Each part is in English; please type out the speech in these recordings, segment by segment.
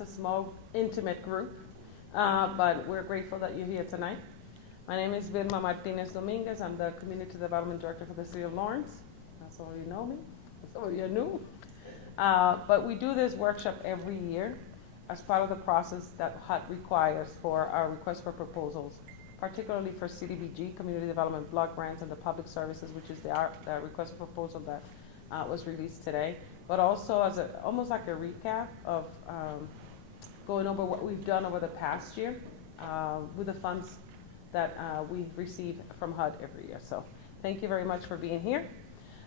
it's a small, intimate group, but we're grateful that you're here tonight. My name is Vilma Martinez Dominguez. I'm the Community Development Director for the City of Lawrence. That's all you know me. That's all you knew. But we do this workshop every year as part of the process that HUD requires for our request for proposals, particularly for CDBG, Community Development Block Grants, and the Public Services, which is the request for proposal that was released today, but also as almost like a recap of going over what we've done over the past year with the funds that we receive from HUD every year. So thank you very much for being here.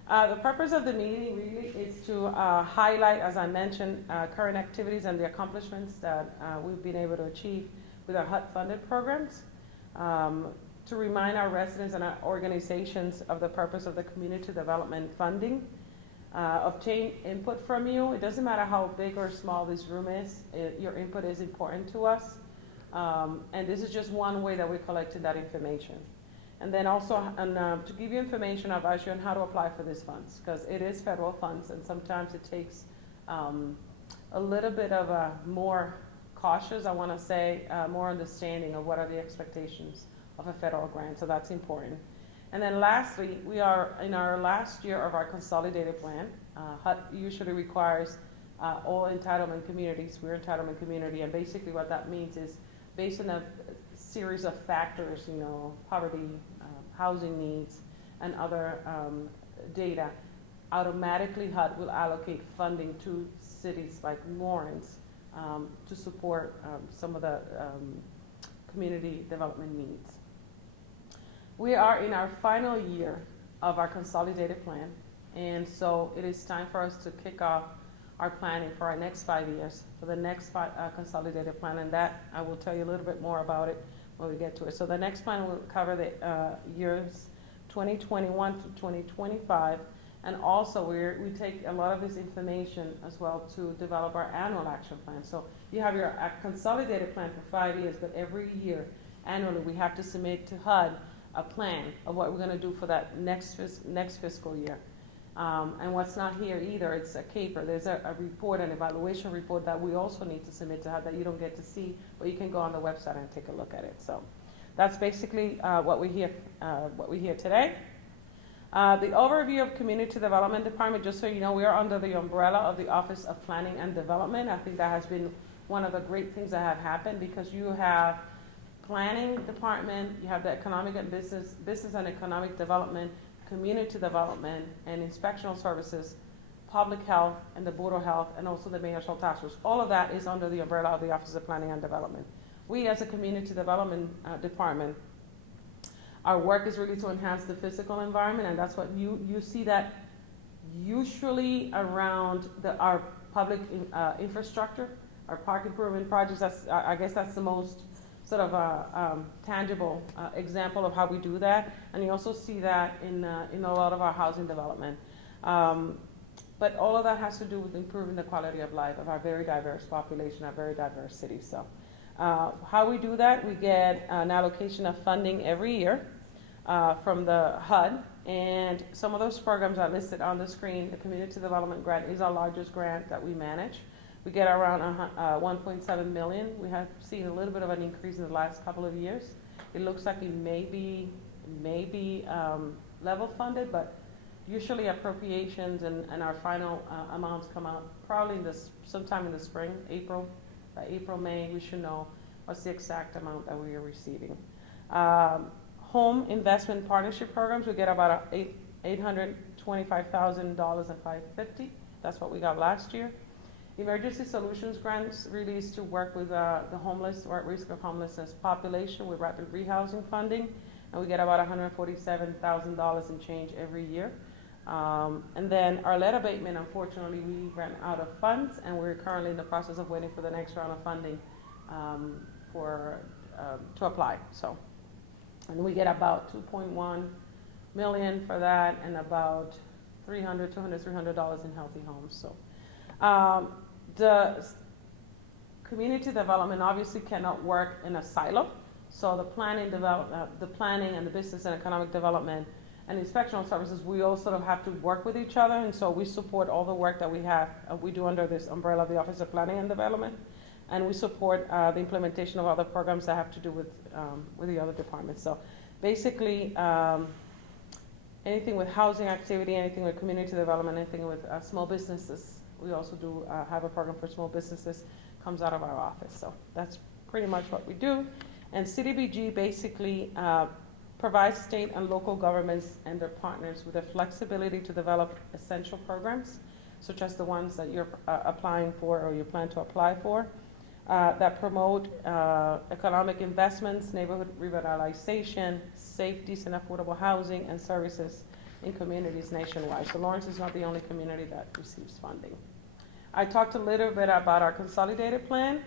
The purpose of the meeting really is to highlight, as I mentioned, current activities and the accomplishments that we've been able to achieve with our HUD-funded programs, to remind our residents and our organizations of the purpose of the community development funding, obtain input from you. It doesn't matter how big or small this room is, your input is important to us. And this is just one way that we're collecting that information. And then also to give you information about you on how to apply for these funds, because it is federal funds, and sometimes it takes a little bit of a more cautious, I want to say, more understanding of what are the expectations of a federal grant, so that's important. And then lastly, we are in our last year of our consolidated plan. HUD usually requires all entitlement communities. We're entitlement community, and basically what that means is based on a series of factors, you know, poverty, housing needs, and other data, automatically HUD will allocate funding to cities like Lawrence to support some of the community development needs. We are in our final year of our consolidated plan, and so it is time for us to kick off our planning for our next 5 years, for the next consolidated plan, and that I will tell you a little bit more about it when we get to it. So the next plan will cover the years 2021 to 2025, and also we take a lot of this information as well to develop our annual action plan. So you have your consolidated plan for 5 years, but every year, annually, we have to submit to HUD a plan of what we're going to do for that next fiscal year. And what's not here either, it's a caper. There's a report, an evaluation report that we also need to submit to HUD that you don't get to see, but you can go on the website and take a look at it. So that's basically what we hear today. The overview of Community Development Department, just so you know, we are under the umbrella of the Office of Planning and Development. I think that has been one of the great things that have happened, because you have planning department, you have the economic and business and economic development, community development, and inspectional services, public health, and the Board of Health, and also the Mayor's Task Force. All of that is under the umbrella of the Office of Planning and Development. We, as a community development department, our work is really to enhance the physical environment, and that's what you see that usually around our public infrastructure, our park improvement projects. I guess that's the most sort of a tangible example of how we do that, and you also see that in a lot of our housing development. But all of that has to do with improving the quality of life of our very diverse population, our very diverse city. So how we do that, we get an allocation of funding every year from the HUD, and some of those programs are listed on the screen. The Community Development Grant is our largest grant that we manage. We get around 1.7 million. We have seen a little bit of an increase in the last couple of years. It looks like it may be level funded, but usually appropriations and our final amounts come out probably sometime in the spring, April. By April, May, we should know what's the exact amount that we are receiving. Home investment partnership programs, we get about $825,000 and $550. That's what we got last year. Emergency Solutions Grants released to work with the homeless or at risk of homelessness population with rapid rehousing funding, and we get about $147,000 in change every year. And then our lead abatement, unfortunately, we ran out of funds, and we're currently in the process of waiting for the next round of funding to apply. So, and we get about $2.1 million for that, and about $300 in healthy homes. So. The community development obviously cannot work in a silo. So the planning and the business and economic development and inspectional services, we all sort of have to work with each other, and so we support all the work that we do under this umbrella of the Office of Planning and Development. and we support the implementation of other programs that have to do with the other departments. So basically, anything with housing activity, anything with community development, anything with small businesses. We also do have a program for small businesses, comes out of our office. So that's pretty much what we do. And CDBG basically provides state and local governments and their partners with the flexibility to develop essential programs, such as the ones that you're applying for or you plan to apply for, that promote economic investments, neighborhood revitalization, safe, decent, affordable housing and services in communities nationwide. So Lawrence is not the only community that receives funding. I talked a little bit about our consolidated plan.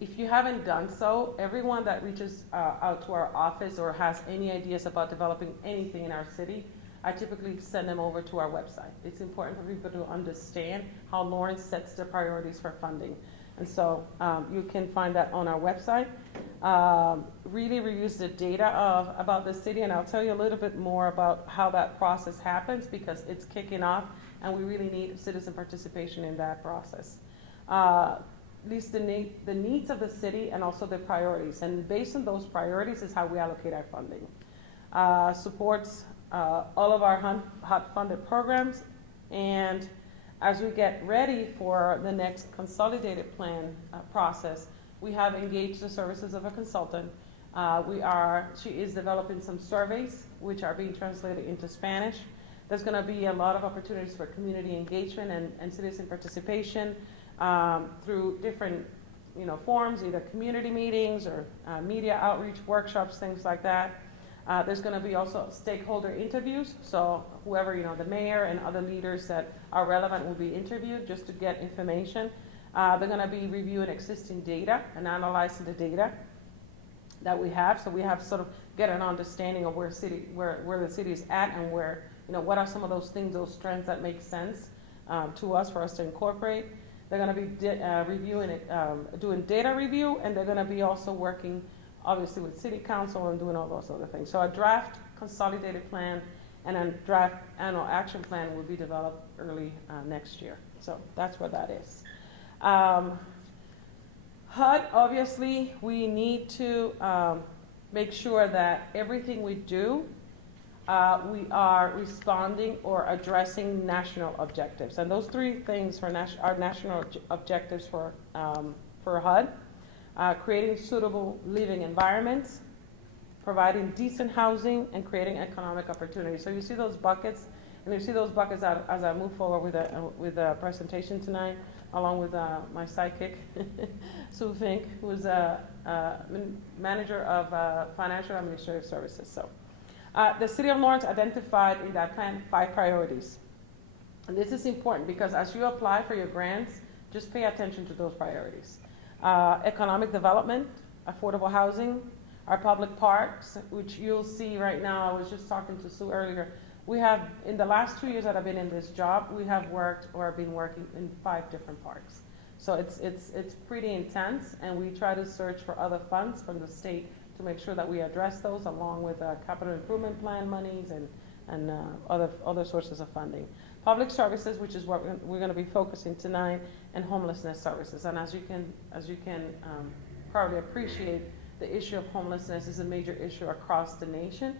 If you haven't done so, everyone that reaches out to our office or has any ideas about developing anything in our city, I typically send them over to our website. It's important for people to understand how Lawrence sets their priorities for funding. And so you can find that on our website. Really reviews the data about the city, and I'll tell you a little bit more about how that process happens because it's kicking off and we really need citizen participation in that process. Least the needs of the city and also the priorities. And based on those priorities is how we allocate our funding. Supports all of our HUD funded programs, and as we get ready for the next consolidated plan process, we have engaged the services of a consultant. She is developing some surveys which are being translated into Spanish. There's going to be a lot of opportunities for community engagement and citizen participation through different forms, either community meetings or media outreach workshops, things like that. There's going to be also stakeholder interviews, so whoever, the mayor and other leaders that are relevant will be interviewed just to get information. They're going to be reviewing existing data and analyzing the data that we have, so we have sort of get an understanding of where the city is at and where, what are some of those things, those trends that make sense to us for us to incorporate. They're going to be reviewing it, doing data review, and they're going to be also working obviously with city council and doing all those other things. So a draft consolidated plan and a draft annual action plan will be developed early next year. So that's what that is. HUD, obviously, we need to make sure that everything we do, we are responding or addressing national objectives. And those three things are national objectives for HUD. Creating suitable living environments, providing decent housing, and creating economic opportunities. So you see those buckets, and you see those buckets as I move forward with the presentation tonight, along with my sidekick, Sue Fink, who is a manager of financial administrative services. So the City of Lawrence identified in that plan 5 priorities. And this is important because as you apply for your grants, just pay attention to those priorities. Economic development, affordable housing, our public parks, which you'll see right now. I was just talking to Sue earlier. We have, in the last 2 years that I've been in this job, we have worked or been working in 5 different parks. So it's pretty intense, and we try to search for other funds from the state to make sure that we address those along with capital improvement plan monies and other sources of funding. Public services, which is what we're going to be focusing tonight, and homelessness services. And as you can probably appreciate, the issue of homelessness is a major issue across the nation.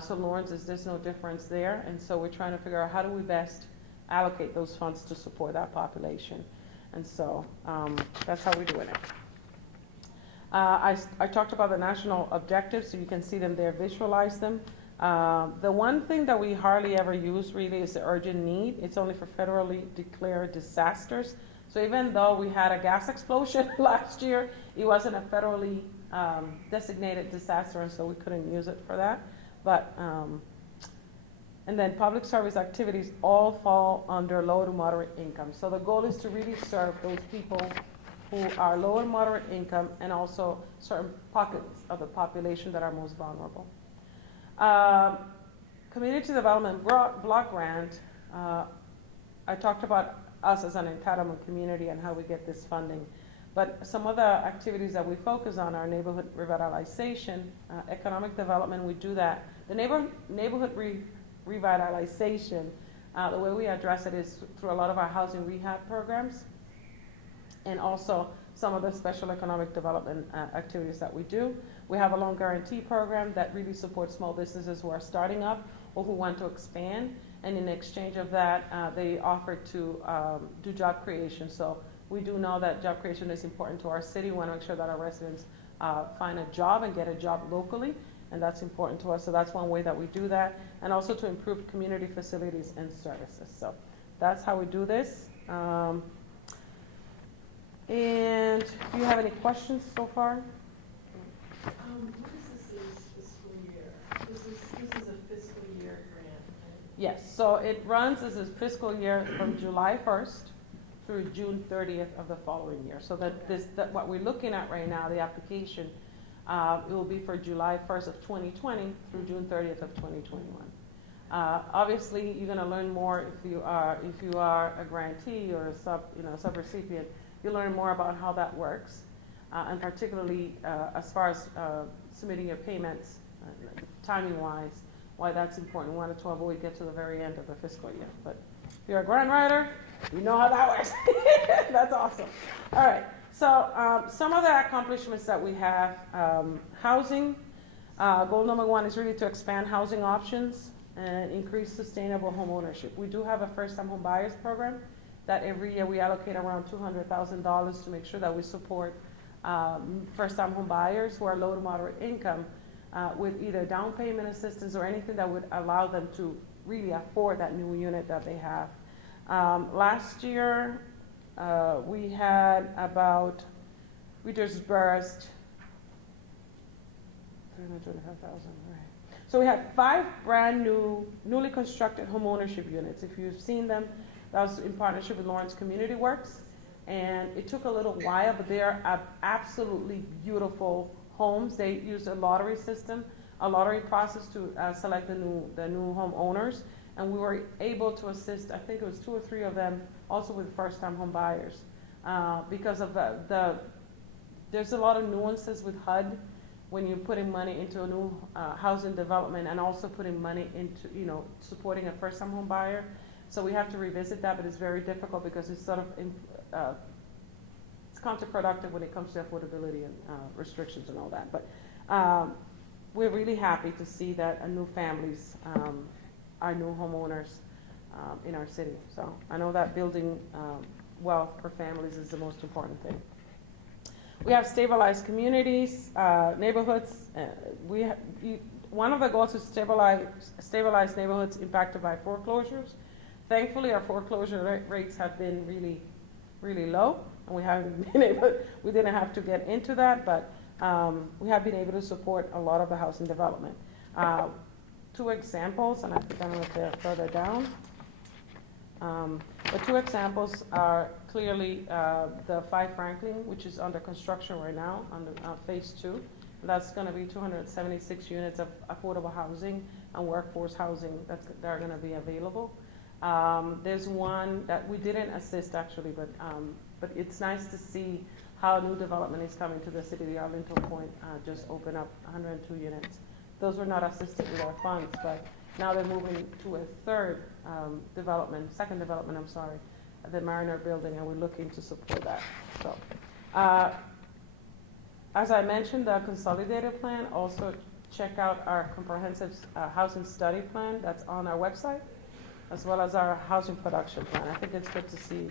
So Lawrence there's no difference there. And so we're trying to figure out how do we best allocate those funds to support that population. And so that's how we're doing it. I talked about the national objectives, so you can see them there, visualize them. The one thing that we hardly ever use really is the urgent need. It's only for federally declared disasters. So even though we had a gas explosion last year, it wasn't a federally designated disaster, and so we couldn't use it for that. But and then public service activities all fall under low to moderate income. So the goal is to really serve those people who are low and moderate income, and also certain pockets of the population that are most vulnerable. Community Development Block Grant, I talked about us as an entitlement community and how we get this funding. But some other activities that we focus on are neighborhood revitalization, economic development. We do that. The neighborhood revitalization, the way we address it is through a lot of our housing rehab programs. and also some of the special economic development activities that we do. We have a loan guarantee program that really supports small businesses who are starting up or who want to expand, and in exchange of that, they offer to do job creation. So we do know that job creation is important to our city. We want to make sure that our residents find a job and get a job locally, and that's important to us. So that's one way that we do that, and also to improve community facilities and services. So that's how we do this. And do you have any questions so far? What is this fiscal year? This is a fiscal year grant, right? Yes, so it runs as a fiscal year from July 1st through June 30th of the following year. So that what we're looking at right now, the application, it will be for July 1st of 2020 through June 30th of 2021. Obviously, you're going to learn more if you are a grantee or a subrecipient. You learn more about how that works, and particularly as far as submitting your payments, timing-wise, why that's important. We wanted to avoid get to the very end of the fiscal year. But if you're a grant writer, you know how that works. That's awesome. All right. So some of the accomplishments that we have, housing. Goal number one is really to expand housing options and increase sustainable home ownership. We do have a first-time home buyers program that every year we allocate around $200,000 to make sure that we support first-time home buyers who are low to moderate income with either down payment assistance or anything that would allow them to really afford that new unit that they have. Last year, we disbursed 325,000, right? So we had 5 brand new, newly constructed home ownership units. If you've seen them, that was in partnership with Lawrence Community Works. And it took a little while, but they are absolutely beautiful homes. They used a lottery system, a lottery process to select the new home owners. And we were able to assist, I think it was 2 or 3 of them, also with first-time home buyers. Because of there's a lot of nuances with HUD when you're putting money into a new housing development and also putting money into, supporting a first-time home buyer. So we have to revisit that, but it's very difficult because it's sort of, it's counterproductive when it comes to affordability and restrictions and all that. But we're really happy to see that new families are new homeowners in our city. So I know that building wealth for families is the most important thing. We have stabilized communities, neighborhoods. One of the goals is stabilize neighborhoods impacted by foreclosures. Thankfully, our foreclosure rates have been really, really low, and we didn't have to get into that, but we have been able to support a lot of the housing development. 2 examples, and I think I'm going to further down. The 2 examples are clearly the 5 Franklin, which is under construction right now, on phase 2. That's going to be 276 units of affordable housing and workforce housing that are going to be available. There's one that we didn't assist actually, but it's nice to see how new development is coming to the city. The Arlington Point just opened up 102 units. Those were not assisted with our funds, but now they're moving to a second development, the Mariner Building, and we're looking to support that. So, as I mentioned, the consolidated plan, also check out our comprehensive housing study plan that's on our website, as well as our housing production plan. I think it's good to see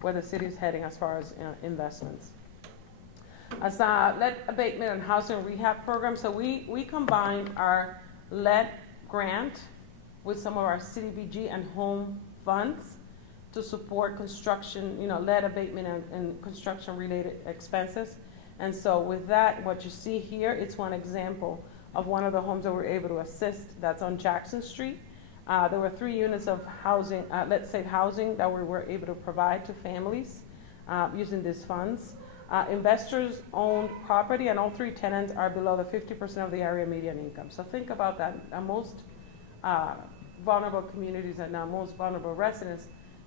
where the city is heading as far as investments. As lead abatement and housing rehab program, so we combined our lead grant with some of our CDBG and home funds to support construction, lead abatement and construction related expenses. And so with that, what you see here, it's one example of one of the homes that we're able to assist that's on Jackson Street. There were 3 units of housing, let's say housing, that we were able to provide to families using these funds. Investors own property, and all 3 tenants are below the 50% of the area median income. So think about that. Most vulnerable communities and most vulnerable residents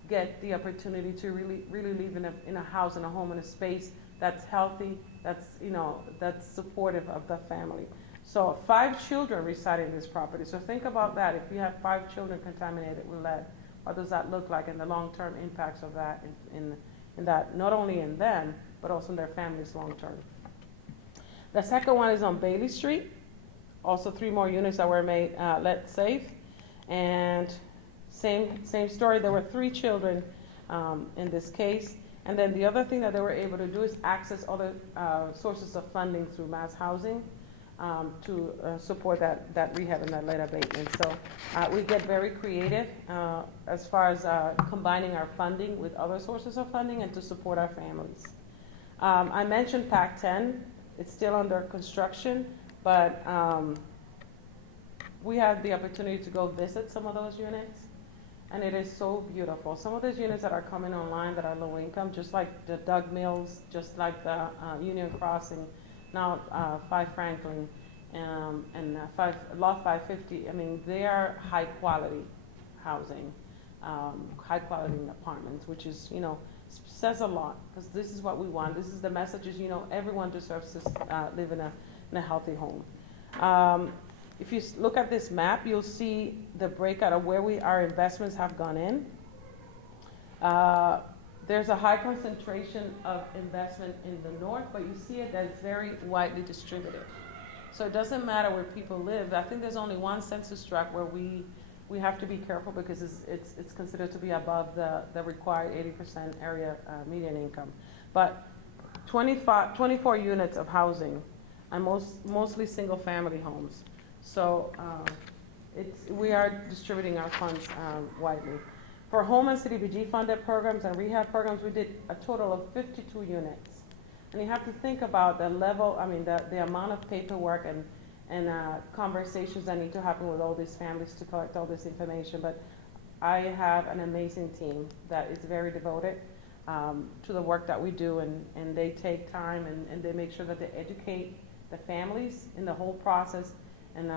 get the opportunity to really live in a house, in a home, in a space that's healthy, that's supportive of the family. So 5 children reside in this property. So think about that. If you have 5 children contaminated with lead, what does that look like, and the long-term impacts of that in in that, not only in them, but also in their families long term. The second one is on Bailey Street. Also 3 more units that were made let safe. And same story, there were 3 children in this case. And then the other thing that they were able to do is access other sources of funding through Mass Housing to support that rehab and that lead abatement. So we get very creative as far as combining our funding with other sources of funding and to support our families. I mentioned PAC-10. It's still under construction, but we had the opportunity to go visit some of those units, and it is so beautiful. Some of those units that are coming online that are low income, just like the Doug Mills, just like the Union Crossing, now 5 Franklin, and Loft 550, I mean, they are high quality housing, high quality apartments, which is, you know, says a lot, because this is what we want. This is the message is, you know, everyone deserves to live in a healthy home. If you look at this map, you'll see the breakout of where our investments have gone in. There's a high concentration of investment in the north, but you see it that's very widely distributed. So it doesn't matter where people live. I think there's only one census tract where we have to be careful because it's considered to be above the required 80% area median income. But 24 units of housing, and mostly single family homes. So we are distributing our funds widely. For home and CDBG funded programs and rehab programs, we did a total of 52 units. And you have to think about the level, I mean, the amount of paperwork and conversations that need to happen with all these families to collect all this information. But I have an amazing team that is very devoted to the work that we do, and they take time and they make sure that they educate the families in the whole process, and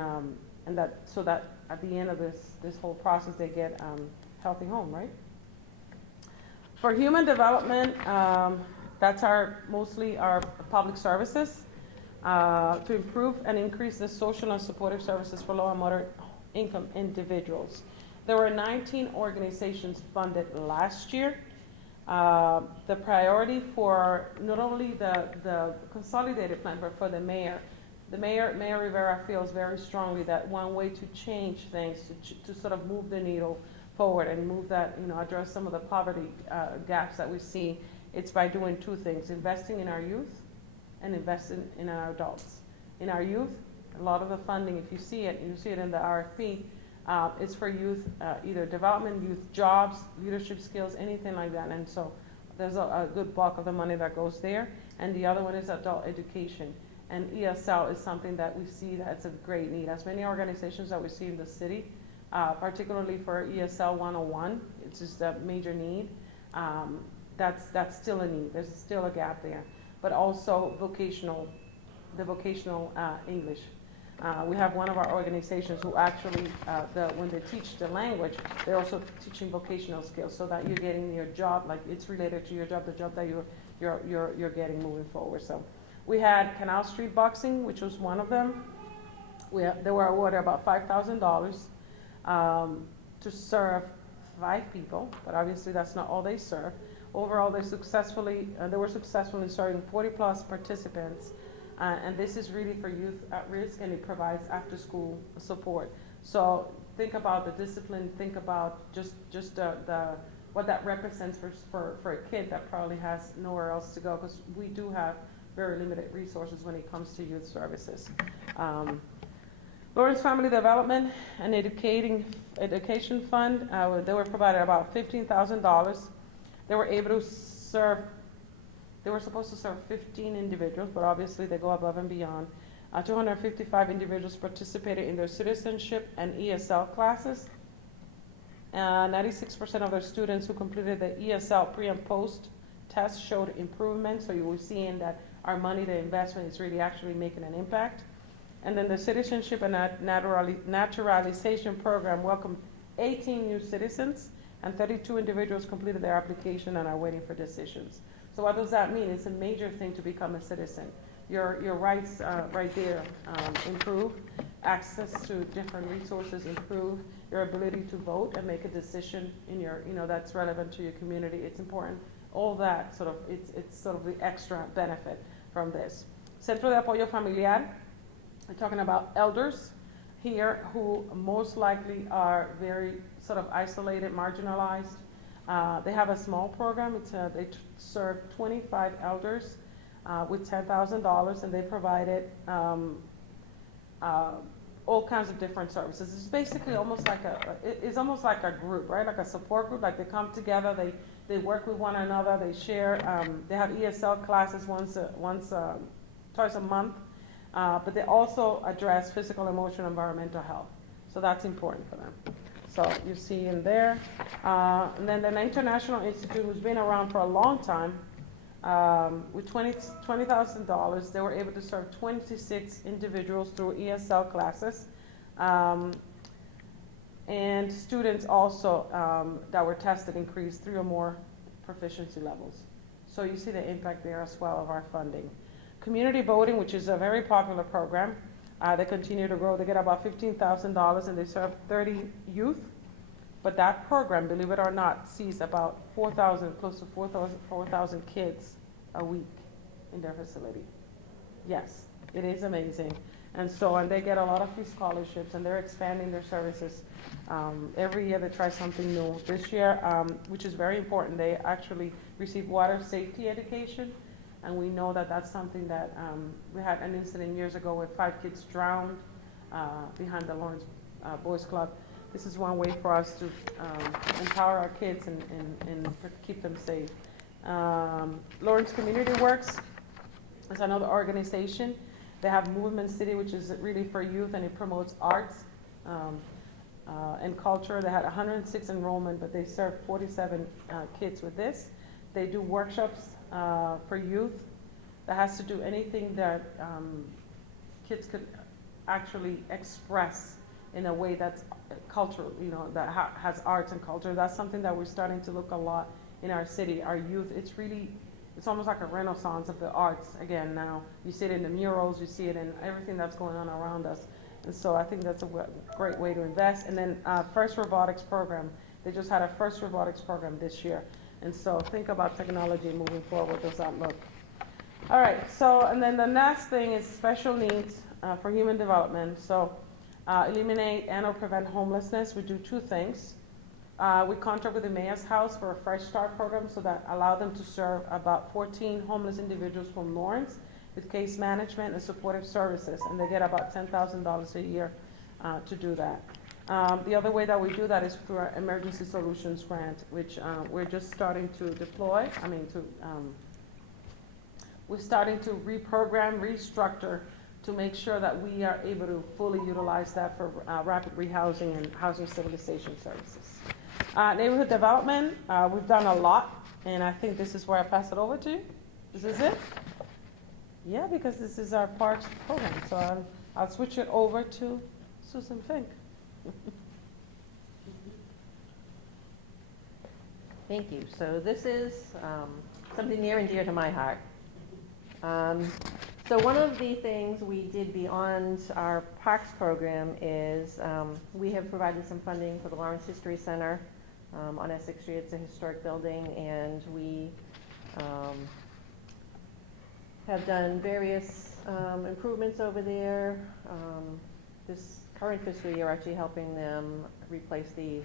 that so that at the end of this whole process they get healthy home, right? For human development, that's mostly our public services to improve and increase the social and supportive services for low and moderate income individuals. There were 19 organizations funded last year. The priority for not only the consolidated plan, but for the mayor. Mayor Rivera feels very strongly that one way to change things, to sort of move the needle forward and move that, you know, address some of the poverty gaps that we see, it's by doing 2 things: investing in our youth and investing in our adults. In our youth, a lot of the funding, if you see it in the RFP, it's for youth, either development, youth jobs, leadership skills, anything like that. And so there's a good bulk of the money that goes there. And the other one is adult education. And ESL is something that we see that's a great need. As many organizations that we see in the city, particularly for ESL 101, it's just a major need. That's still a need. There's still a gap there. But also the vocational English. We have one of our organizations who actually, when they teach the language, they're also teaching vocational skills, so that you're getting your job, like it's related to your job, the job that you're getting moving forward. So we had Canal Street Boxing, which was one of them. They were awarded about $5,000 to serve 5 people, but obviously that's not all they serve. Overall, they were successful in serving 40+ participants. And this is really for youth at risk, and it provides after-school support. So think about the discipline. Think about just what that represents for a kid that probably has nowhere else to go, because we do have very limited resources when it comes to youth services. Lawrence Family Development and Education Fund, they were provided about $15,000. They were able to serve. They were supposed to serve 15 individuals, but obviously they go above and beyond. 255 individuals participated in their citizenship and ESL classes. 96% of their students who completed the ESL pre and post test showed improvement. So you will see in that our money, the investment, is really actually making an impact. And then the Citizenship and Naturalization Program welcomed 18 new citizens, and 32 individuals completed their application and are waiting for decisions. So what does that mean? It's a major thing to become a citizen. Your rights right there improve, access to different resources improve, your ability to vote and make a decision in that's relevant to your community. It's important all that sort of, it's sort of the extra benefit from this. Centro de Apoyo Familiar, we're talking about elders here who most likely are very sort of isolated, marginalized. They have a small program. They serve 25 elders with $10,000, and they provided all kinds of different services. It's basically almost like it's almost like a group, right? Like a support group. Like they come together, they work with one another, they share. They have ESL classes twice a month, but they also address physical, emotional, environmental health. So that's important for them. So you see in there. And then the International Institute, who's been around for a long time, with $20,000, they were able to serve 26 individuals through ESL classes. And students also that were tested increased 3 or more proficiency levels. So you see the impact there as well of our funding. Community voting, which is a very popular program, they continue to grow. They get about $15,000 and they serve 30 youth. But that program, believe it or not, sees about 4,000, close to 4,000 kids a week in their facility. Yes, it is amazing. And they get a lot of free scholarships, and they're expanding their services. Every year they try something new. This year, which is very important, they actually receive water safety education. And we know that that's something that we had an incident years ago where 5 kids drowned behind the Lawrence Boys Club. This is one way for us to empower our kids and keep them safe. Lawrence Community Works is another organization. They have Movement City, which is really for youth, and it promotes arts and culture. They had 106 enrollment, but they served 47 kids with this. They do workshops for youth that has to do anything that kids could actually express in a way that's cultural, that has arts and culture. That's something that we're starting to look a lot in our city. Our youth, it's almost like a renaissance of the arts again now. You see it in the murals, you see it in everything that's going on around us. And so I think that's a great way to invest. And then First Robotics Program. They just had a First Robotics Program this year. And so think about technology moving forward. Does that look? All right, and then the next thing is special needs for human development. So eliminate and/or prevent homelessness. We do 2 things. We contract with the Mayor's House for a Fresh Start program, so that allow them to serve about 14 homeless individuals from Lawrence with case management and supportive services, and they get about $10,000 a year to do that. The other way that we do that is through our Emergency Solutions Grant, which we're just starting to deploy. We're starting to reprogram, restructure to make sure that we are able to fully utilize that for rapid rehousing and housing stabilization services. Neighborhood development, we've done a lot, and I think this is where I pass it over to you. This is it? Yeah, because this is our parks program. So I'll switch it over to Susan Fink. Thank you. So this is something near and dear to my heart. So one of the things we did beyond our parks program is we have provided some funding for the Lawrence History Center on Essex Street. It's a historic building, and we have done various improvements over there. This current fiscal year, actually helping them replace the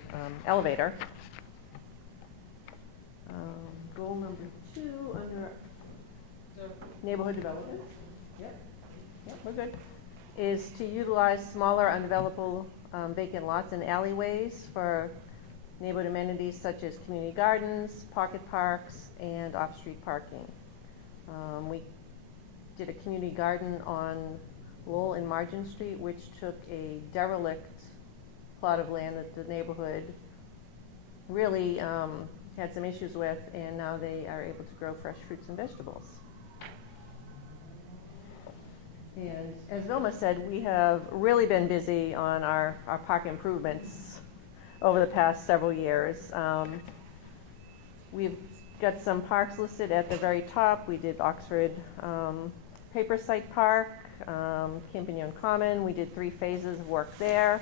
elevator. Goal number 2 under neighborhood development. Yep, we're good. Is to utilize smaller undevelopable vacant lots and alleyways for neighborhood amenities such as community gardens, pocket parks, and off-street parking. We did a community garden on Lowell and Margin Street, which took a derelict plot of land that the neighborhood really had some issues with, and now they are able to grow fresh fruits and vegetables. And as Vilma said, we have really been busy on our park improvements over the past several years. We've got some parks listed at the very top. We did Oxford Paper Site Park, Campagnon Common. We did 3 phases of work there.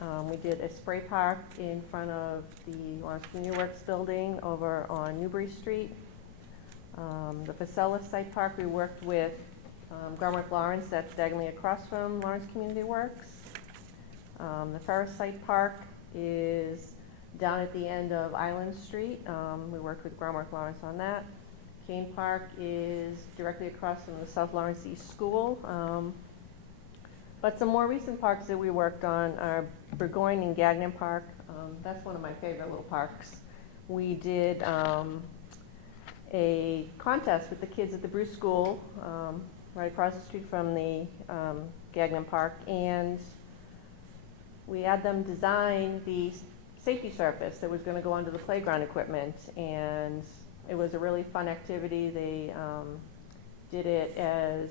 We did a spray park in front of the Lawrence Community Works building over on Newbury Street. The Facella Site Park, we worked with Groundwork Lawrence, that's diagonally across from Lawrence Community Works. The Ferris Site Park is down at the end of Island Street. We worked with Groundwork Lawrence on that. Kane Park is directly across from the South Lawrence East School. But some more recent parks that we worked on are Burgoyne and Gagnon Park. That's one of my favorite little parks. We did a contest with the kids at the Bruce School, right across the street from the Gagnon Park, and we had them design the safety surface that was going to go under the playground equipment, and it was a really fun activity. They did it as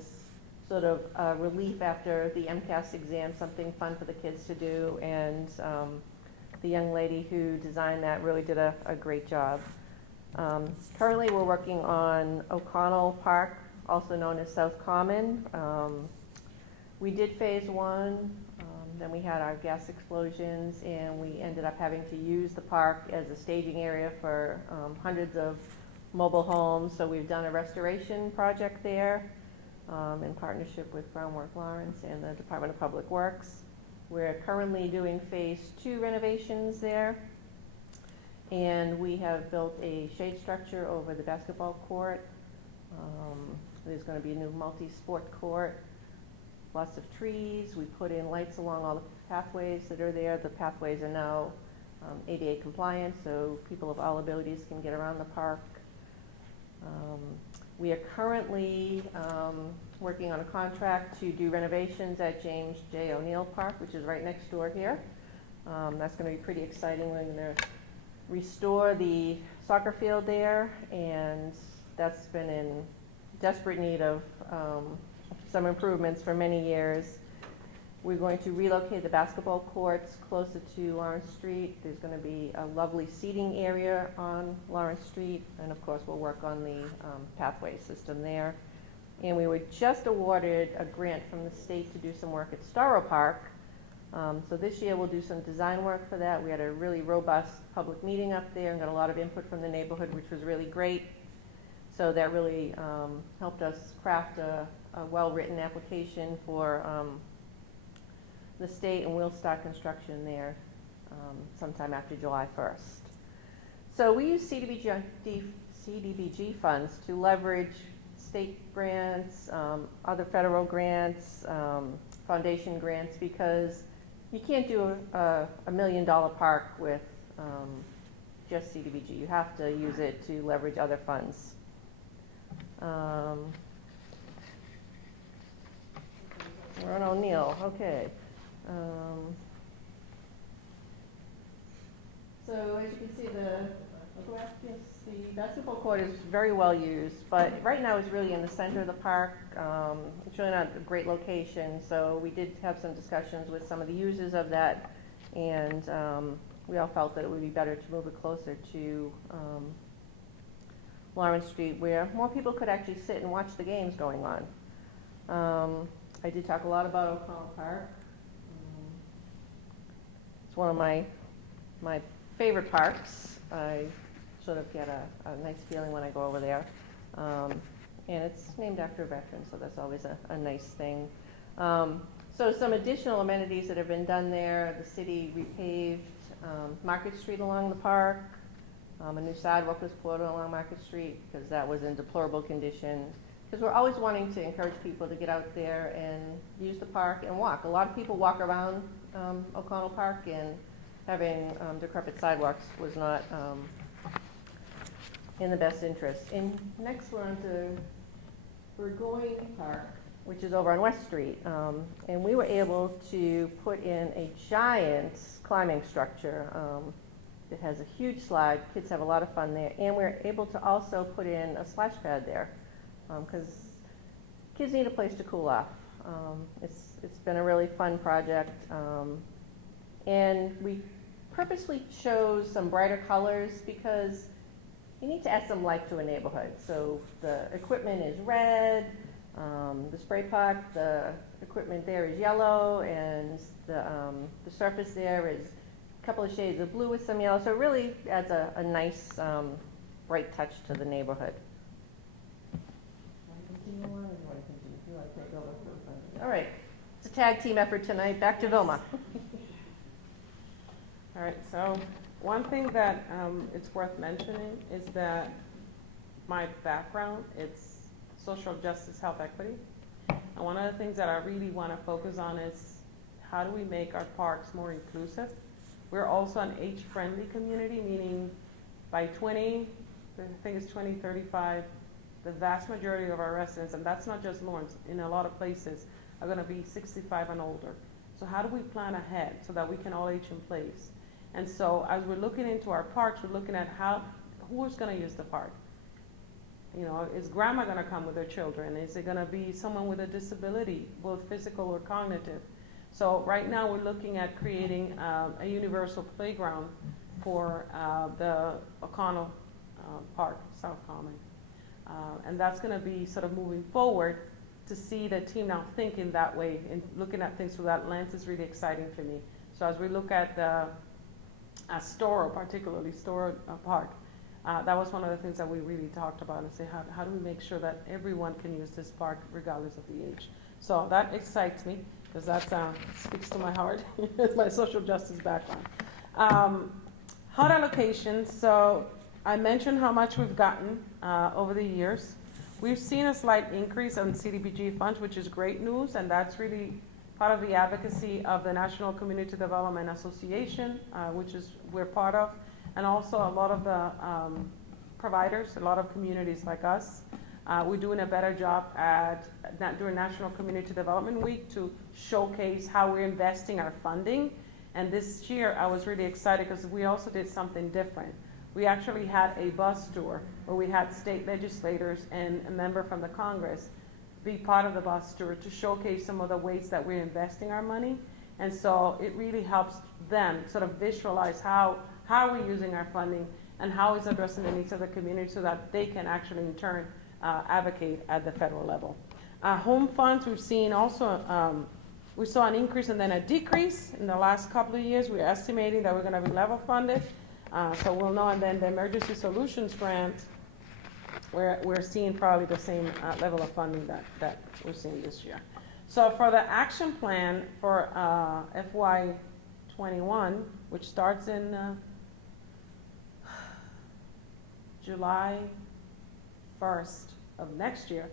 sort of a relief after the MCAS exam, something fun for the kids to do, and the young lady who designed that really did a great job. Currently we're working on O'Connell Park, also known as South Common. We did phase one, then we had our gas explosions, and we ended up having to use the park as a staging area for hundreds of mobile homes. So we've done a restoration project there in partnership with Groundwork Lawrence and the Department of Public Works. We're currently doing phase 2 renovations there, and we have built a shade structure over the basketball court. There's going to be a new multi-sport court, lots of trees. We put in lights along all the pathways that are there. The pathways are now ADA compliant, so people of all abilities can get around the park. We are currently working on a contract to do renovations at James J. O'Neill Park, which is right next door here. That's going to be pretty exciting. We're going to restore the soccer field there, and that's been in desperate need of some improvements for many years. We're going to relocate the basketball courts closer to Lawrence Street. There's going to be a lovely seating area on Lawrence Street, and of course we'll work on the pathway system there. And we were just awarded a grant from the state to do some work at Storrow Park. So this year we'll do some design work for that. We had a really robust public meeting up there and got a lot of input from the neighborhood, which was really great. So that really helped us craft a well-written application for the state, and we'll start construction there sometime after July 1st. So we use CDBG funds to leverage state grants, other federal grants, foundation grants, because you can't do a $1 million park with just CDBG. You have to use it to leverage other funds. We're on O'Neill, okay. So as you can see, the basketball court is very well used, but right now it's really in the center of the park. It's really not a great location, so we did have some discussions with some of the users of that, and we all felt that it would be better to move it closer to Lawrence Street, where more people could actually sit and watch the games going on. I did talk a lot about O'Connell Park. It's one of my favorite parks. I sort of get a nice feeling when I go over there. And it's named after a veteran, so that's always a nice thing. So some additional amenities that have been done there: the city repaved Market Street along the park. A new sidewalk was poured along Market Street because that was in deplorable condition. Because we're always wanting to encourage people to get out there and use the park and walk. A lot of people walk around O'Connell Park, and having decrepit sidewalks was not in the best interest. And next we're on to Burgoyne Park, which is over on West Street. And we were able to put in a giant climbing structure. It has a huge slide. Kids have a lot of fun there. And we're able to also put in a splash pad there, because kids need a place to cool off. It's been a really fun project. And we purposely chose some brighter colors because you need to add some life to a neighborhood. So the equipment is red, The spray park, the equipment there is yellow, and the surface there is a couple of shades of blue with some yellow, so it really adds a nice, bright touch to the neighborhood. All right, it's a tag team effort tonight. Back to Vilma. All right, so one thing that it's worth mentioning is that my background, it's social justice, health equity. And one of the things that I really want to focus on is how do we make our parks more inclusive? We're also an age-friendly community, meaning by 2035, the vast majority of our residents, and that's not just Lawrence, in a lot of places, are going to be 65 and older. So how do we plan ahead so that we can all age in place? And so as we're looking into our parks, we're looking at who is going to use the park? You know, is grandma going to come with her children? Is it going to be someone with a disability, both physical or cognitive? So right now we're looking at creating a universal playground for the O'Connell Park, South Common. And that's going to be sort of moving forward. To see the team now thinking that way and looking at things through that lens is really exciting for me. So as we look at Storrow, particularly Storrow Park, that was one of the things that we really talked about and say, how do we make sure that everyone can use this park regardless of the age? So that excites me because that speaks to my heart. It's my social justice background. HUD allocations, so I mentioned how much we've gotten over the years. We've seen a slight increase on CDBG funds, which is great news, and that's really part of the advocacy of the National Community Development Association, which we're part of, and also a lot of the providers, a lot of communities like us. We're doing a better job during National Community Development Week to showcase how we're investing our funding. And this year, I was really excited because we also did something different. We actually had a bus tour where we had state legislators and a member from the Congress be part of the bus tour to showcase some of the ways that we're investing our money. And so it really helps them sort of visualize how we're using our funding and how it's addressing the needs of the community so that they can actually in turn advocate at the federal level. Home funds, we've seen also, we saw an increase and then a decrease in the last couple of years. We're estimating that we're going to be level funded. So we'll know, and then the Emergency Solutions Grant, we're seeing probably the same level of funding that we're seeing this year. So for the action plan for FY21, which starts in July 1st of next year,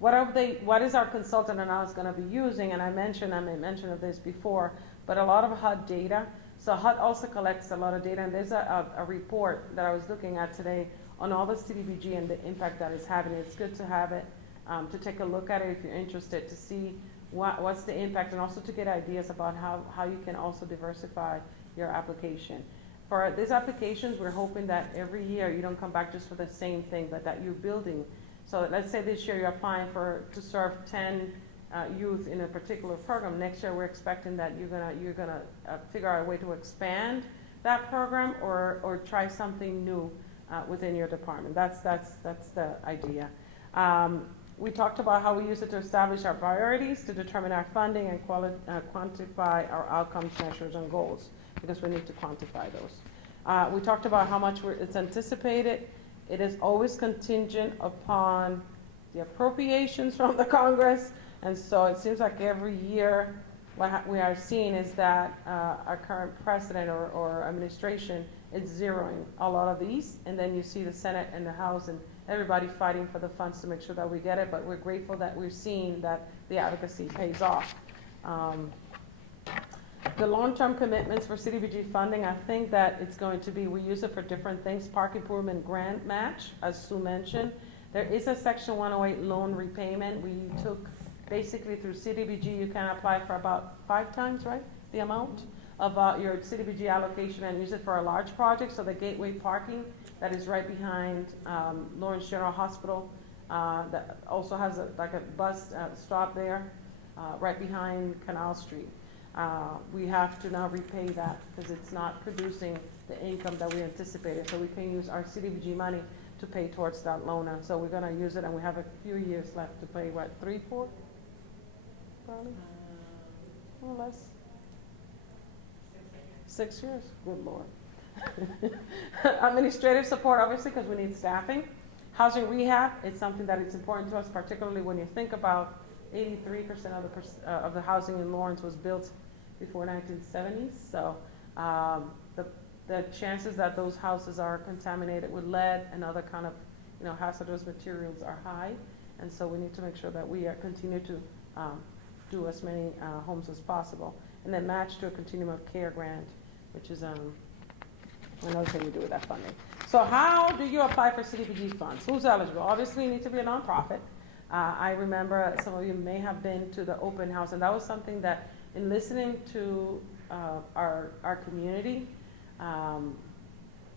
what is our consultant analysis going to be using? And I may mention of this before, but a lot of HUD data. So HUD also collects a lot of data, and there's a report that I was looking at today on all the CDBG and the impact that it's having. It's good to have it, to take a look at it if you're interested, to see what's the impact, and also to get ideas about how you can also diversify your application. For these applications, we're hoping that every year you don't come back just for the same thing, but that you're building. So let's say this year you're applying to serve 10 youth in a particular program. Next year we're expecting that you're gonna figure out a way to expand that program or try something new within your department. That's the idea. We talked about how we use it to establish our priorities, to determine our funding and quantify our outcomes, measures, and goals, because we need to quantify those. We talked about how much it's anticipated. It is always contingent upon the appropriations from the Congress. And so it seems like every year what we are seeing is that our current president or administration is zeroing a lot of these. And then you see the Senate and the House and everybody fighting for the funds to make sure that we get it. But we're grateful that we're seeing that the advocacy pays off. The long-term commitments for CDBG funding, I think that it's going to be, we use it for different things. Park improvement grant match, as Sue mentioned. There is a Section 108 loan repayment. We took basically through CDBG, you can apply for about 5 times, right? The amount of your CDBG allocation and use it for a large project. So the Gateway parking that is right behind Lawrence General Hospital, that also has a bus stop there, right behind Canal Street. We have to now repay that because it's not producing the income that we anticipated. So we can use our CDBG money to pay towards that loan. And so we're gonna use it, and we have a few years left to pay, what, 3, 4? Probably, more or less. 6 years, good Lord. Administrative support, obviously, because we need staffing. Housing rehab, it's something that is important to us, particularly when you think about 83% of the housing in Lawrence was built before 1970s. So the chances that those houses are contaminated with lead and other kind of hazardous materials are high. And so we need to make sure that we continue to do as many homes as possible. And then match to a continuum of care grant, which is another thing we do with that funding. So how do you apply for CDBG funds? Who's eligible? Obviously, you need to be a nonprofit. I remember some of you may have been to the open house, and that was something that, in listening to our community,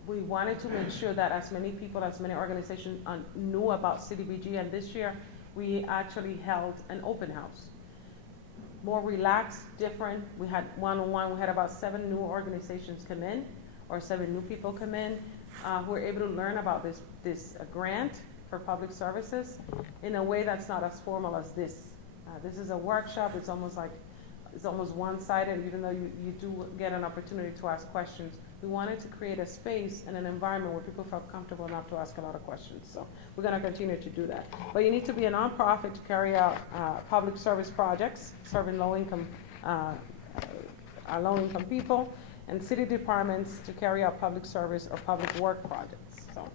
we wanted to make sure that as many people, as many organizations knew about CDBG, and this year we actually held an open house. More relaxed, different. We had one-on-one. We had about 7 new organizations come in, or 7 new people come in, who were able to learn about this grant for public services in a way that's not as formal as this. This is a workshop. It's almost one-sided, even though you do get an opportunity to ask questions. We wanted to create a space and an environment where people felt comfortable enough to ask a lot of questions. So we're going to continue to do that. But you need to be a nonprofit to carry out public service projects serving low-income people, and city departments to carry out public service or public work projects. So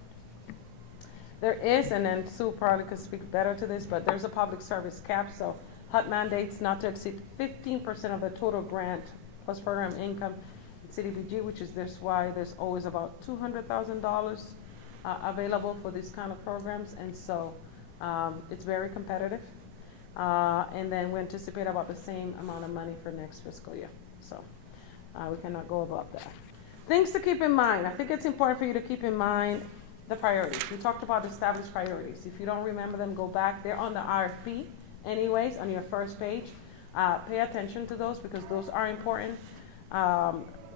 there is, and then Sue probably could speak better to this, but there's a public service cap. So HUD mandates not to exceed 15% of the total grant plus program income in CDBG, which is why there's always about $200,000 available for these kind of programs. And so it's very competitive. And then we anticipate about the same amount of money for next fiscal year. So we cannot go above that. Things to keep in mind. I think it's important for you to keep in mind the priorities. We talked about established priorities. If you don't remember them, go back. They're on the RFP anyways, on your first page. Pay attention to those because those are important.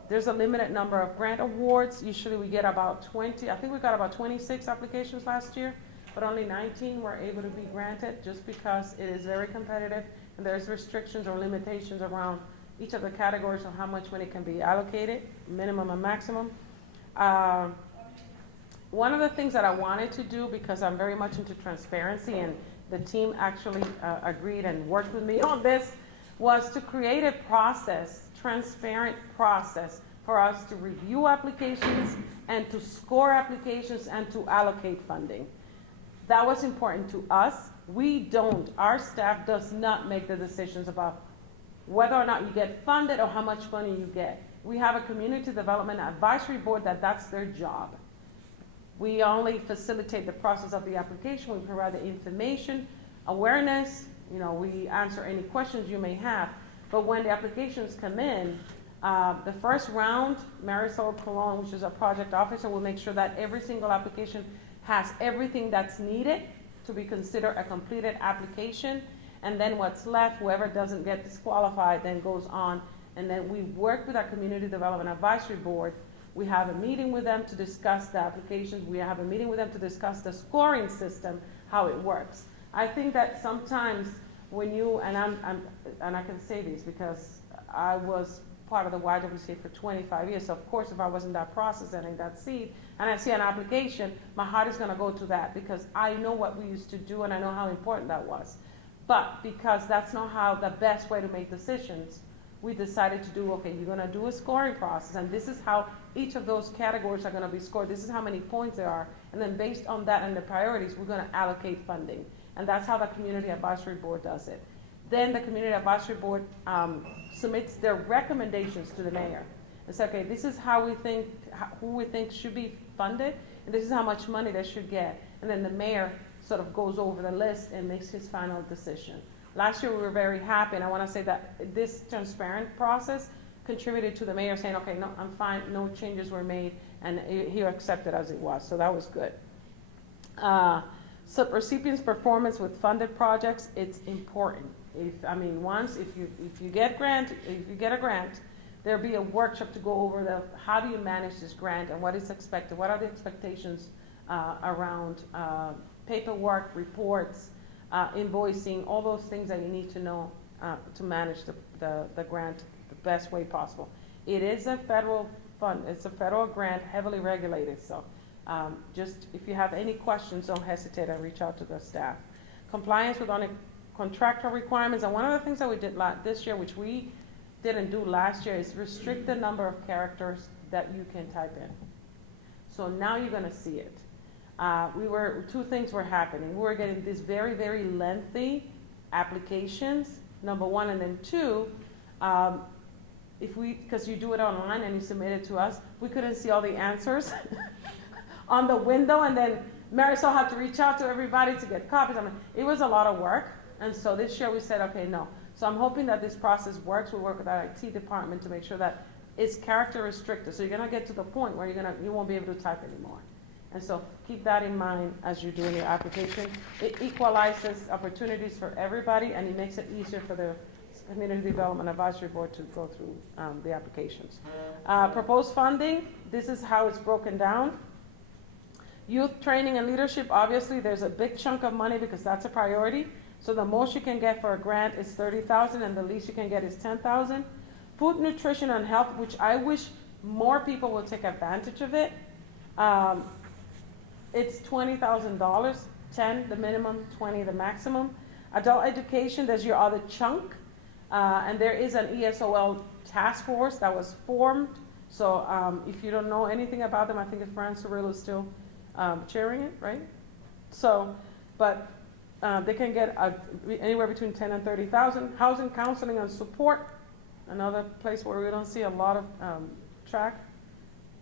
There's a limited number of grant awards. Usually we get about 20. I think we got about 26 applications last year, but only 19 were able to be granted just because it is very competitive and there's restrictions or limitations around each of the categories on how much money can be allocated, minimum and maximum. One of the things that I wanted to do, because I'm very much into transparency, and the team actually agreed and worked with me on this, was to create a process, transparent process, for us to review applications and to score applications and to allocate funding. That was important to us. Our staff does not make the decisions about whether or not you get funded or how much money you get. We have a community development advisory board that's their job. We only facilitate the process of the application. We provide the information, awareness, we answer any questions you may have. But when the applications come in, the first round, Marisol Colon, which is a project officer, will make sure that every single application has everything that's needed to be considered a completed application. And then what's left, whoever doesn't get disqualified then goes on. And then we work with our Community Development Advisory Board. We have a meeting with them to discuss the applications. We have a meeting with them to discuss the scoring system, how it works. I think that sometimes when you, and I can say this because I was part of the YWCA for 25 years. So of course, if I was in that process and in that seat, and I see an application, my heart is going to go to that because I know what we used to do and I know how important that was. But because that's not how the best way to make decisions, we decided to do, okay, you're going to do a scoring process, and this is how each of those categories are going to be scored. This is how many points there are. And then based on that and the priorities, we're going to allocate funding. And that's how the Community Advisory Board does it. Then the Community Advisory Board submits their recommendations to the mayor. And say, okay, this is how we think, who we think should be funded, and this is how much money they should get. And then the mayor sort of goes over the list and makes his final decision. Last year we were very happy, and I want to say that this transparent process contributed to the mayor saying, okay, no, I'm fine, no changes were made, and he accepted as it was, so that was good. Recipients' performance with funded projects, it's important. If you get a grant, there'll be a workshop to go over how do you manage this grant and what is expected, what are the expectations around paperwork, reports, invoicing, all those things that you need to know to manage the grant the best way possible. It is a federal fund, it's a federal grant, heavily regulated, so just if you have any questions, don't hesitate and reach out to the staff. Compliance with only contractual requirements, and one of the things that we did this year, which we didn't do last year, is restrict the number of characters that you can type in. So now you're gonna see it. Two things were happening. We were getting these very, very lengthy applications, number one, and then two, because you do it online and you submit it to us, we couldn't see all the answers on the window, and then Marisol had to reach out to everybody to get copies. I mean, it was a lot of work, and so this year we said, okay, no. So I'm hoping that this process works. We work with our IT department to make sure that it's character restricted. So you're gonna get to the point where you won't be able to type anymore. And so keep that in mind as you're doing your application. It equalizes opportunities for everybody, and it makes it easier for the Community Development Advisory Board to go through the applications. Proposed funding, this is how it's broken down. Youth training and leadership, obviously there's a big chunk of money because that's a priority. So the most you can get for a grant is $30,000, and the least you can get is $10,000. Food, nutrition, and health, which I wish more people would take advantage of it. It's $20,000, 10 the minimum, 20 the maximum. Adult education, there's your other chunk, and there is an ESOL task force that was formed. So if you don't know anything about them, I think Fran Cirillo is still chairing it, right? So, but they can get anywhere between 10 and 30,000. Housing, counseling, and support, another place where we don't see a lot of track.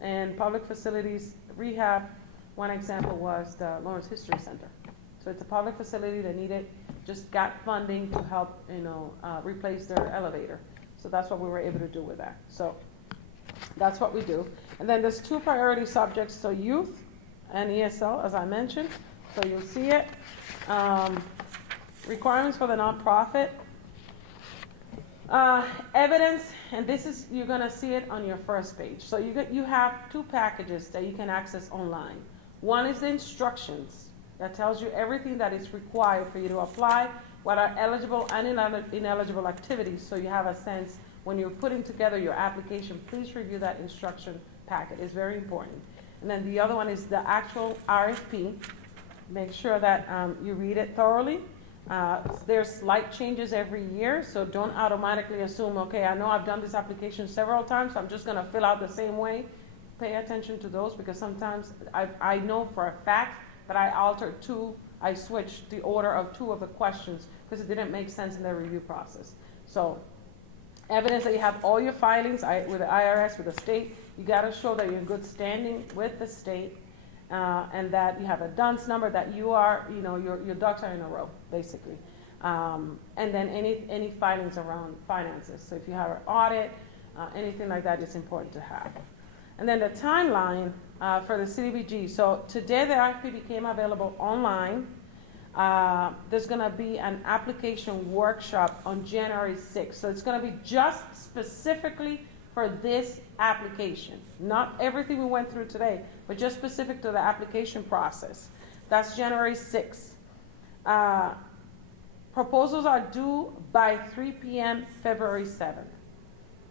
And public facilities, rehab, one example was the Lawrence History Center. So it's a public facility that just got funding to help, replace their elevator. So that's what we were able to do with that. So that's what we do. And then there's two priority subjects, so youth and ESL, as I mentioned. So you'll see it. Requirements for the nonprofit. Evidence, and you're gonna see it on your first page. So you have two packages that you can access online. One is the instructions that tells you everything that is required for you to apply, what are eligible and ineligible activities, so you have a sense when you're putting together your application. Please review that instruction packet. It's very important. And then the other one is the actual RFP. Make sure that you read it thoroughly. There's slight changes every year, so don't automatically assume, okay, I know I've done this application several times, so I'm just gonna fill out the same way. Pay attention to those, because sometimes I know for a fact that I switched the order of two of the questions because it didn't make sense in the review process. So evidence that you have all your filings with the IRS, with the state. You gotta show that you're in good standing with the state, and that you have a DUNS number, that you are, your ducks are in a row, basically. And then any filings around finances. So if you have an audit, anything like that is important to have. And then the timeline for the CDBG. So today the RFP became available online. There's gonna be an application workshop on January 6th. So it's gonna be just specifically for this application. Not everything we went through today, but just specific to the application process. That's January 6th. Proposals are due by 3 p.m. February 7th.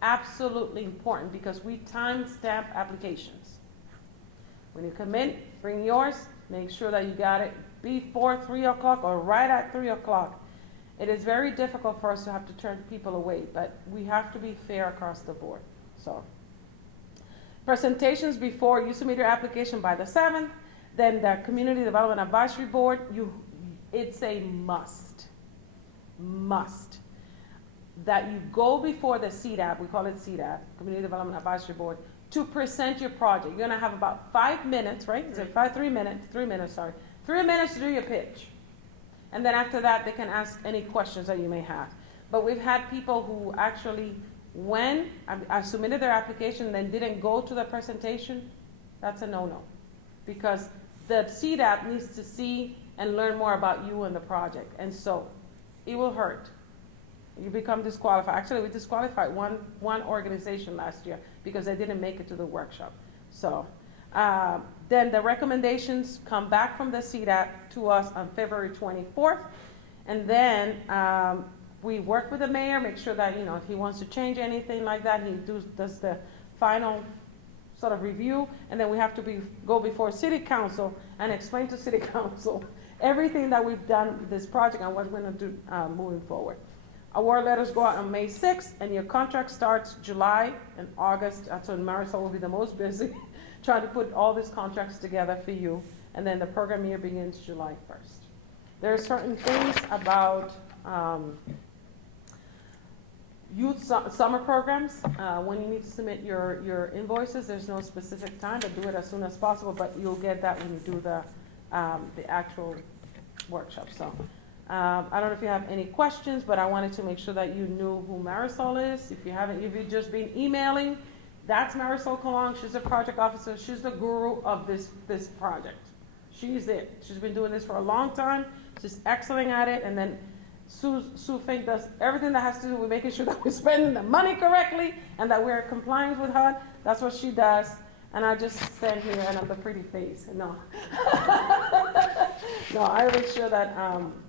Absolutely important, because we timestamp applications. When you come in, bring yours, make sure that you got it before 3 o'clock or right at 3 o'clock. It is very difficult for us to have to turn people away, but we have to be fair across the board. So, presentations before you submit your application by the 7th, then the Community Development Advisory Board, it's a must, that you go before the CDAP, we call it CDAP, Community Development Advisory Board, to present your project. You're gonna have about 5 minutes, right? Is it 3 minutes? 3 minutes, sorry. 3 minutes to do your pitch. And then after that, they can ask any questions that you may have. But we've had people who actually, when I submitted their application, then didn't go to the presentation. That's a no-no. Because the CDAP needs to see and learn more about you and the project. And so it will hurt. You become disqualified. Actually, we disqualified one organization last year because they didn't make it to the workshop. So Then the recommendations come back from the CDAT to us on February 24th. And then we work with the mayor, make sure that, if he wants to change anything like that, he does the final sort of review. And then we have to go before city council and explain to city council everything that we've done with this project and what we're going to do moving forward. Award letters go out on May 6th, and your contract starts July and August. That's when Marisol will be the most busy trying to put all these contracts together for you. And then the program year begins July 1st. There are certain things about youth summer programs. When you need to submit your invoices, there's no specific time, but do it as soon as possible, but you'll get that when you do the actual workshop. So I don't know if you have any questions, but I wanted to make sure that you knew who Marisol is. If you've just been emailing, that's Marisol Colon. She's a project officer. She's the guru of this project. She's it. She's been doing this for a long time. She's excellent at it. And then Sue Fink does everything that has to do with making sure that we're spending the money correctly and that we're in compliance with HUD. That's what she does. And I just stand here and I'm the pretty face. No. No, I make sure that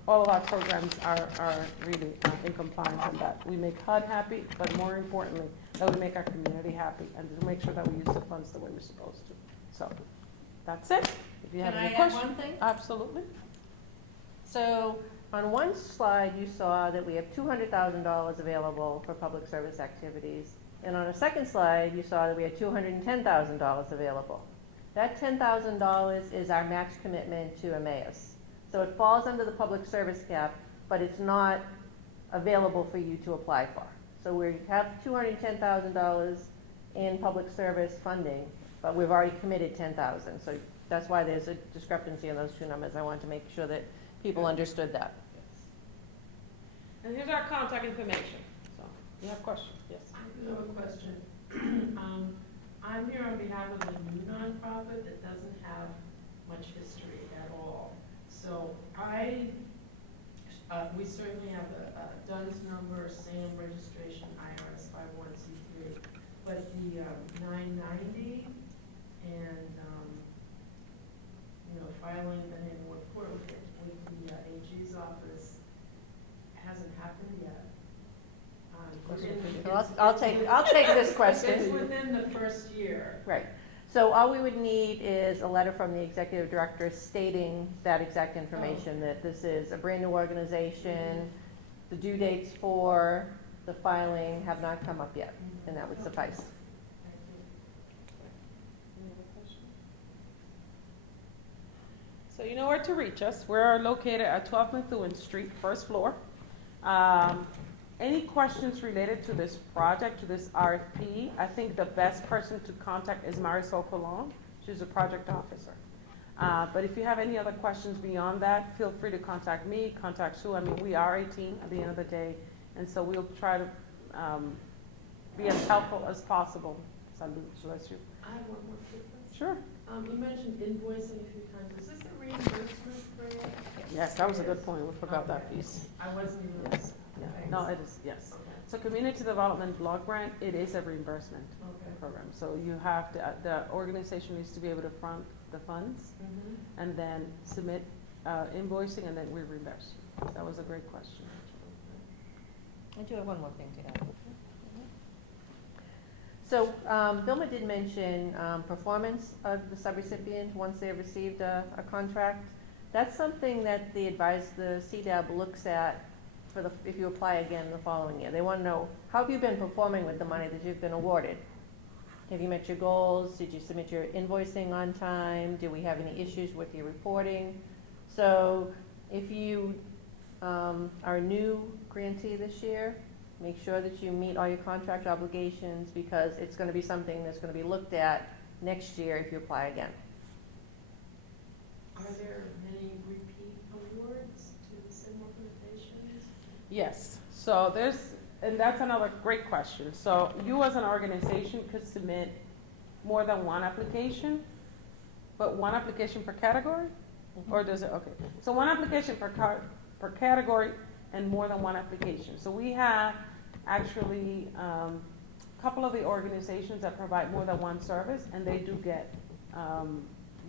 all of our programs are really in compliance and that we make HUD happy, but more importantly, that we make our community happy and to make sure that we use the funds the way we're supposed to. So that's it. If you have any questions. Can I add one thing? Absolutely. So on one slide, you saw that we have $200,000 available for public service activities. And on a second slide, you saw that we had $210,000 available. That $10,000 is our max commitment to Emmaus. So it falls under the public service cap, but it's not available for you to apply for. So we have $210,000 in public service funding, but we've already committed $10,000. So that's why there's a discrepancy in those two numbers. I wanted to make sure that people understood that. And here's our contact information. So you have questions? Yes. I have a question. I'm here on behalf of a new nonprofit that doesn't have much history at all. So we certainly have a DUNS number, SAM registration, IRS 501c3, but the 990 and filing the name report with the AG's office hasn't happened yet. I'll take this question. It's within the first year. Right. So all we would need is a letter from the executive director stating that exact information, that this is a brand new organization, the due dates for the filing have not come up yet, and that would suffice. So you know where to reach us. We're located at 12 Methuen Street, first floor. Any questions related to this project, to this RFP, I think the best person to contact is Marisol Colon. She's a project officer. But if you have any other questions beyond that, feel free to contact me, contact Sue. I mean, we are a team at the end of the day, and so we'll try to be as helpful as possible. Salud, bless you. I have one more quick question. Sure. You mentioned invoicing a few times. Is this a reimbursement grant? Yes, that was a good point. We forgot that piece. I wasn't even. Yes. Yeah. No, it is, yes. Okay. So community development block grant, it is a reimbursement Okay. program. So you have to, the organization needs to be able to front the funds Mm-hmm. and then submit invoicing, and then we reimburse. That was a great question. I do have one more thing to add. So Vilma did mention performance of the subrecipient once they've received a contract. That's something that the CDAB looks at if you apply again the following year. They want to know, how have you been performing with the money that you've been awarded? Have you met your goals? Did you submit your invoicing on time? Do we have any issues with your reporting? So if you are a new grantee this year, make sure that you meet all your contract obligations, because it's going to be something that's going to be looked at next year if you apply again. Are there many repeat awards to the same organizations? Yes, so and that's another great question. So you as an organization could submit more than one application, but one application per category? Or does it, okay. So one application per category and more than one application. So we have actually a couple of the organizations that provide more than one service, and they do get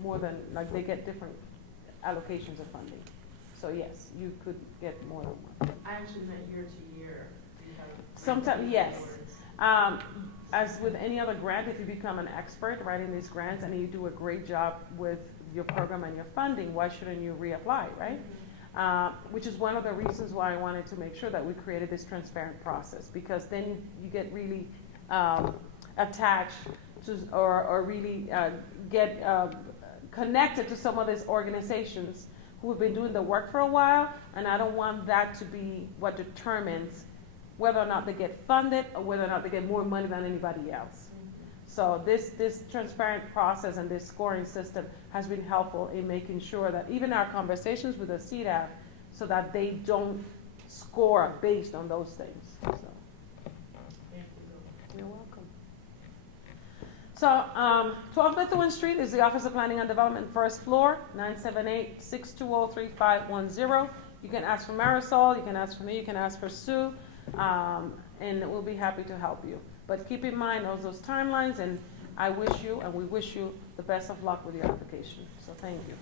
more than, like, they get different allocations of funding. So yes, you could get more than one. I actually meant year to year. You have Sometimes, yes. awards. As with any other grant, if you become an expert writing these grants and you do a great job with your program and your funding, why shouldn't you reapply, right? Which is one of the reasons why I wanted to make sure that we created this transparent process, because then you get really attached to, or really get connected to some of these organizations who have been doing the work for a while, and I don't want that to be what determines whether or not they get funded or whether or not they get more money than anybody else. So this transparent process and this scoring system has been helpful in making sure that even our conversations with the CDAP, so that they don't score based on those things. So, Thank you. you're welcome. So 12 Methuen Street is the Office of Planning and Development, first floor, 978-620-3510. You can ask for Marisol, you can ask for me, you can ask for Sue, and we'll be happy to help you. But keep in mind those timelines, and I wish you and we wish you the best of luck with your application. So thank you.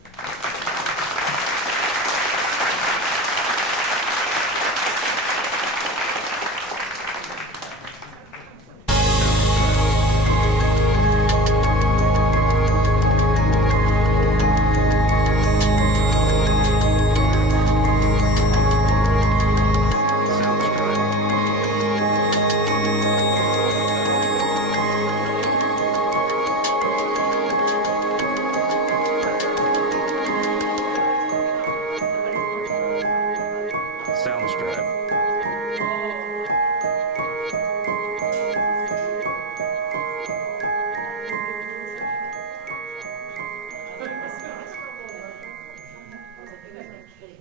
Sounds Drive.